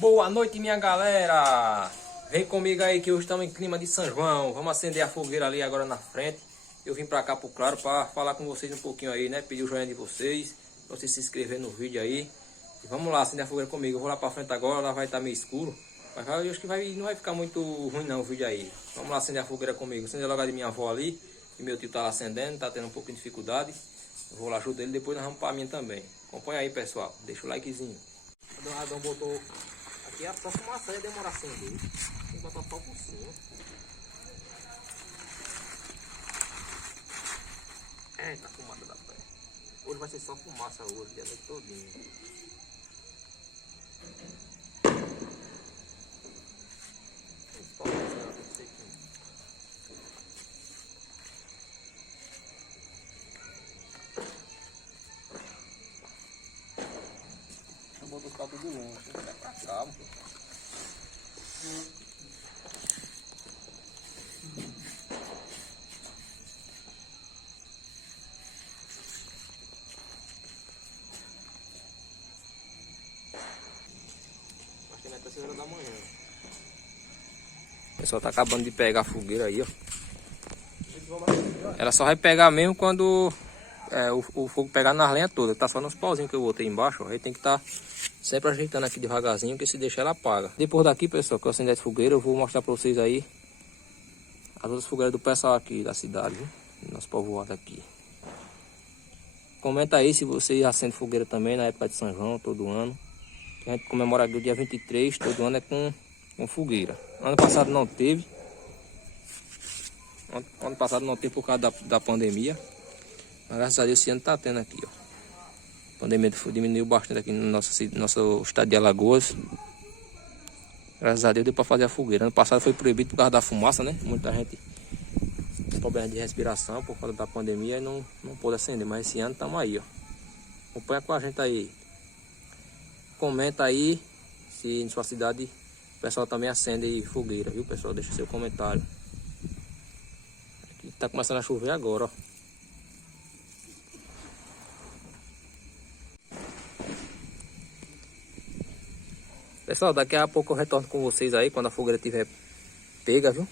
Boa noite, minha galera! Vem comigo aí que hoje estamos em clima de São João. Vamos acender a fogueira ali agora na frente. Eu vim pra cá pro Claro para falar com vocês um pouquinho aí, né? Pedir o joinha de vocês, pra vocês se inscreverem no vídeo aí. E vamos lá acender a fogueira comigo. Eu vou lá pra frente agora, lá vai estar meio escuro. Mas eu acho que não vai ficar muito ruim não o vídeo aí. Vamos lá acender a fogueira comigo. Acender logo a de minha avó ali. E meu tio tá lá acendendo, tá tendo um pouco de dificuldade. Eu vou lá ajudar ele, depois nós vamos pra minha também. Acompanha aí, pessoal. Deixa o likezinho. O Adão botou aqui a fumaça ia demorar a acender. Tem que botar pau por cima. Eita, fumada da pé. Hoje vai ser só fumaça hoje, dia noite todinho. Eu vou buscar tudo longe, tem que ficar pra cá, mano. Acho que é até 6 horas da manhã. O pessoal tá acabando de pegar a fogueira aí, ó. Ela só vai pegar mesmo quando o fogo pegar nas lenhas todas. Tá só nos pauzinhos que eu botei embaixo, ó. Aí tem que estar sempre ajeitando aqui devagarzinho, porque se deixar ela apaga. Depois daqui, pessoal, que eu acender essa fogueira, eu vou mostrar pra vocês aí as outras fogueiras do pessoal aqui da cidade, viu? Nosso povoado aqui. Comenta aí se vocês acendem fogueira também na época de São João, todo ano. A gente comemora aqui o dia 23, todo ano é com fogueira. Ano passado não teve. Ano passado não teve por causa da pandemia. Mas graças a Deus esse ano tá tendo aqui, ó. A pandemia diminuiu bastante aqui no nosso estado de Alagoas. Graças a Deus deu para fazer a fogueira. Ano passado foi proibido por causa da fumaça, né? Muita gente com problemas de respiração por causa da pandemia e não pôde acender. Mas esse ano estamos aí, ó. Acompanha com a gente aí. Comenta aí se em sua cidade o pessoal também acende fogueira, viu, pessoal? Deixa seu comentário. Aqui tá começando a chover agora, ó. Pessoal, daqui a pouco eu retorno com vocês aí quando a fogueira estiver pega, viu?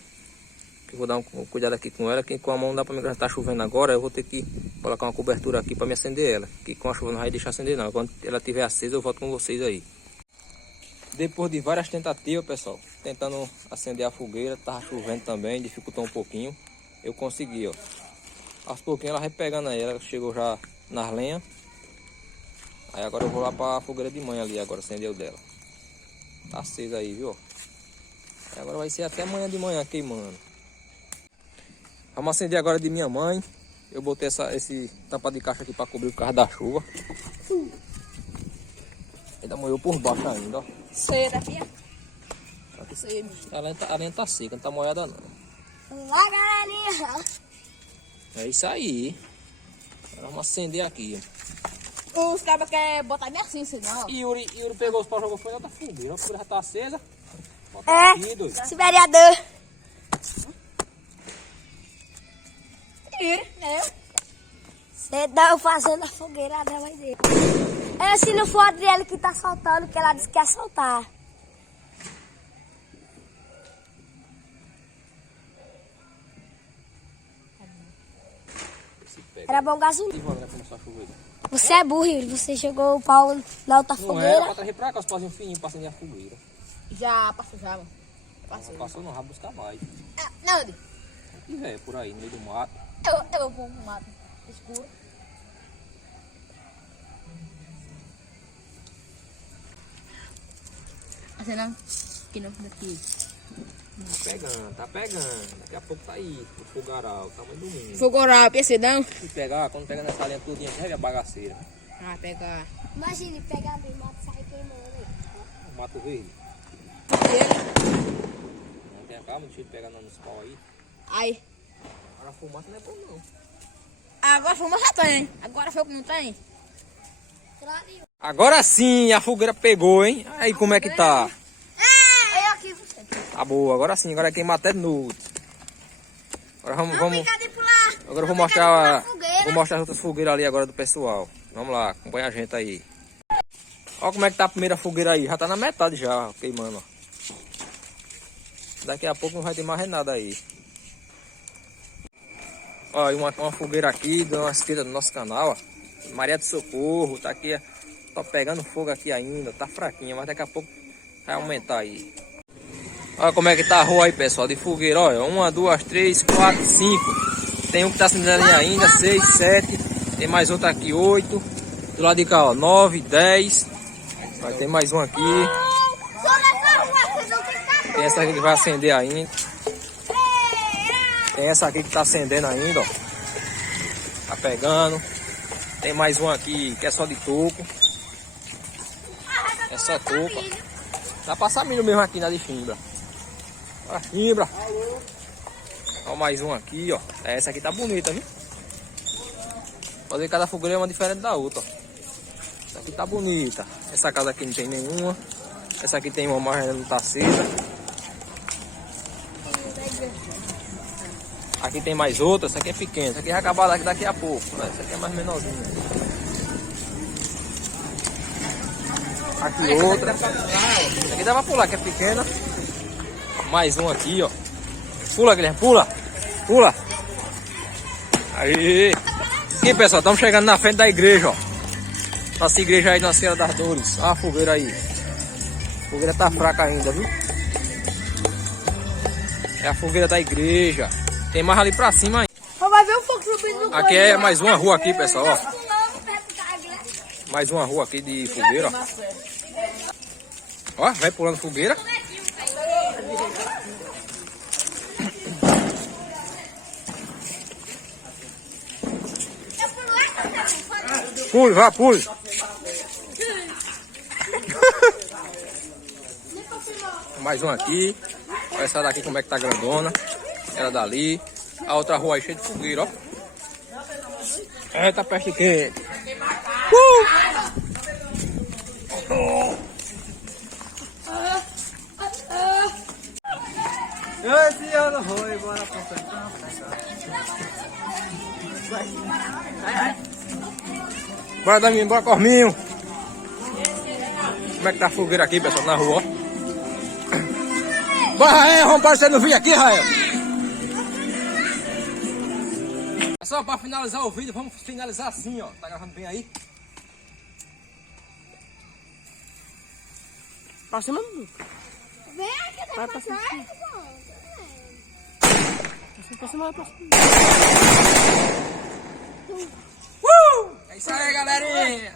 Eu vou dar um cuidado aqui com ela, que com a mão não dá pra mim, tá chovendo agora, eu vou ter que colocar uma cobertura aqui pra me acender ela. Que com a chuva não vai deixar acender não. Quando ela estiver acesa eu volto com vocês aí. Depois de várias tentativas, pessoal, tentando acender a fogueira, tava chovendo também, dificultou um pouquinho. Eu consegui, ó. Aos pouquinhos ela vai pegando aí, ela chegou já nas lenhas. Aí agora eu vou lá pra fogueira de mãe ali agora, acender o dela. Tá acesa aí, viu? E agora vai ser até amanhã de manhã queimando. Vamos acender agora de minha mãe. Eu botei esse tampa de caixa aqui para cobrir o carro da chuva. Ainda molhou por baixo ainda, ó. Cedo aqui, A lenha tá seca, não tá molhada não. Olá, galerinha. É isso aí. Agora vamos acender aqui. Os cabas querem botar bem assim, senão. Yuri pegou os pau e jogou fora da fogueira. A fogueira já tá acesa. Bota É, aqui, doido. esse vereador. Né? Você dá fazendo a fogueira dela dele. É, se não for a Adriele que tá soltando, que ela disse que quer soltar. Era bom gasolina. Começou a chover. Você é burro, Yuri. Você jogou o pau na outra Não fogueira. era pra trazer pra cá os pauzinhos fininhos pra acender a fogueira. Já passou, já, mano. Passou não, vai buscar mais. Não, Yuri. Aqui, velho, por aí, no meio do mato. Eu vou pro mato escuro. Acenando aqui no daqui. Tá pegando. Daqui a pouco tá aí, o fogaral, o tamanho do mundo. Fogoral, percedão. Se pegar, quando pega nessa linha tudinha, pega a bagaceira. Ah, pegar. Imagine pegar bem, mato sair queimando. O mato verde. Ele. Não tem a calma, deixa ele pegar nos pau aí. Aí. Agora a fumaça não é bom não. Agora fumaça já tem. Agora foi o que não tem. Agora sim, a fogueira pegou, hein? Aí como é que tá? Eu aqui. Tá boa, agora sim, agora queimar até de noite. Agora vamos. Agora eu vou mostrar as outras fogueiras ali agora do pessoal. Vamos lá, acompanha a gente aí. Olha como é que tá a primeira fogueira aí. Já tá na metade já, queimando, ó. Daqui a pouco não vai ter mais nada aí. Ó, uma fogueira aqui, dando uma inscrita no nosso canal, ó. Maria do Socorro, tá aqui, ó. Tá pegando fogo aqui ainda, tá fraquinha, mas daqui a pouco vai aumentar aí. Olha como é que tá a rua aí, pessoal, de fogueira, olha. 1, 2, 3, 4, 5. Tem um que tá acendendo ali ainda, 6, 7. Tem mais outro aqui, 8. Do lado de cá, ó, 9, 10. Vai ter mais um aqui. Tem essa aqui que vai acender ainda. Tem essa aqui que tá acendendo ainda, ó. Tá pegando. Tem mais um aqui que é só de toco. É só toco. Dá pra passar milho mesmo aqui na de fimbra. Olha a fimbra. Ó, mais um aqui, ó. Essa aqui tá bonita, viu? Fazer cada fogueira é uma diferente da outra, ó. Essa aqui tá bonita. Essa casa aqui não tem nenhuma. Essa aqui tem uma, mas ainda não tá acesa. Aqui tem mais outra. Essa aqui é pequena. Essa aqui vai acabar daqui a pouco, né? Essa aqui é mais menorzinha. Aqui outra. Essa aqui dá pra pular, que é pequena. Mais um aqui, ó. Pula, Guilherme, pula. Pula. Aí. Aqui, pessoal, estamos chegando na frente da igreja, ó. Nossa igreja aí, Nossa Senhora das Dores. Olha a fogueira aí. A fogueira tá fraca ainda, viu? É a fogueira da igreja. Tem mais ali pra cima ainda. Vai ver o fogo subindo no Aqui é mais uma rua aqui, pessoal, ó. Mais uma rua aqui de fogueira, ó. Ó, vai pulando fogueira. Pule, vá, pule. Mais um aqui. Olha essa daqui como é que tá grandona. Ela dali. A outra rua aí cheia de fogueira, ó. Eita, peste quente. Esse ano foi, bora pra cá. Bora, Daminho, bora, Corminho. Como é que tá a fogueira aqui, pessoal, na rua, ó. Bora, Rael, vamos aparecer no vídeo aqui, Rael. Pessoal, pra finalizar o vídeo, vamos finalizar assim, ó. Tá gravando bem aí? Pra cima, Vem aqui, tá pra trás, pra cima, pra cima. É isso aí, galerinha.